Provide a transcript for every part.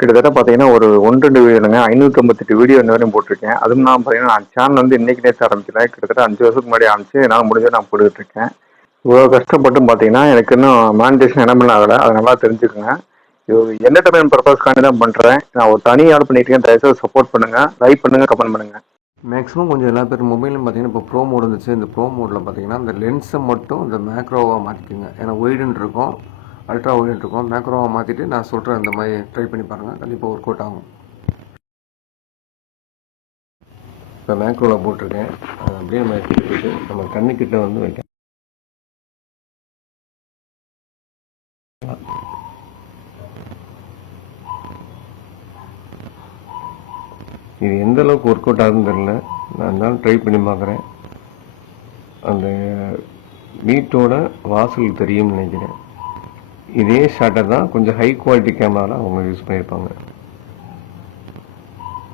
கிட்டத்தட்ட பார்த்தீங்கன்னா ஒரு ஒன்று ரெண்டு வீடியோங்க ஐநூற்றம்பத்தெட்டு வீடியோ இன்ன வரையும் போட்டிருக்கேன். அதுவும் நான் பார்த்தீங்கன்னா நான் சேனல் வந்து இன்னைக்கு நேற்று ஆரம்பிக்கிறேன் கிட்டத்தட்ட அஞ்சு வருஷத்துக்கு முன்னாடி ஆரம்பிச்சு என்னால் முடிஞ்ச நான் போட்டுக்கிட்டு இருக்கேன் இவ்வளோ கஷ்டப்பட்டும் பார்த்தீங்கன்னா எனக்கு இன்னும் மானிட்டேஷன் என்ன ஆகலை. அதை நல்லா தெரிஞ்சுக்கோங்க. இது என்டர்டைன்மெண்ட் பர்பஸ்க்காண்டி தான் பண்ணுறேன் நான் ஒரு தனி ஆள் பண்ணியிருக்கேன் தயவுசெய்து சப்போர்ட் பண்ணுங்கள் லைக் பண்ணுங்கள் கமெண்ட் பண்ணுங்கள் மேக்ஸிமம் கொஞ்சம் எல்லா பேர் மொபைலும் பார்த்தீங்கன்னா இப்போ ப்ரோ மோட் இருந்துச்சு. இந்த ப்ரோ மோடில் பார்த்தீங்கன்னா இந்த லென்ஸை மட்டும் இந்த மேக்ரோவாக மாற்றிக்குங்க ஏன்னா ஒய்டுன்னு இருக்கும். அல்ட்ரா ஒயிட் இருக்கும். மேக்ரோவாக மாற்றிட்டு நான் சொல்கிறேன் இந்த மாதிரி ட்ரை பண்ணி பாருங்கள் கண்டிப்பாக ஒர்க் அவுட் ஆகும். இப்போ மேக்ரோவில் போட்டிருக்கேன். அப்படியே நம்ம எடுத்துட்டு நம்ம கண்ணுக்கிட்ட வந்து வைக்க இது எந்த அளவுக்கு ஒர்க் அவுட் ஆகுதுன்னு தெரில நான் இருந்தாலும் ட்ரை பண்ணி பார்க்குறேன் அந்த வீட்டோட வாசல் தெரியும்னு நினைக்கிறேன். இதே ஷட்டர் தான் கொஞ்சம் ஹை குவாலிட்டி கேமராவில் அவங்க யூஸ் பண்ணியிருப்பாங்க.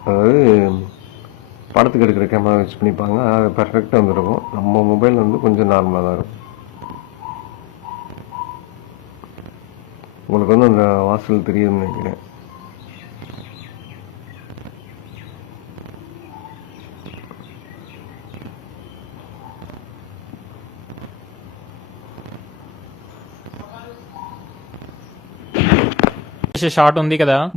அதாவது படத்துக்கு எடுக்கிற கேமரா யூஸ் பண்ணிப்பாங்க. அது பர்ஃபெக்டாக வந்துருக்கும் நம்ம மொபைல் வந்து கொஞ்சம் நார்மலாக தான் இருக்கும். உங்களுக்கு வந்து அந்த வாசல் தெரியுதுன்னு நினைக்கிறேன். షార్ట్ ఉంది కదా.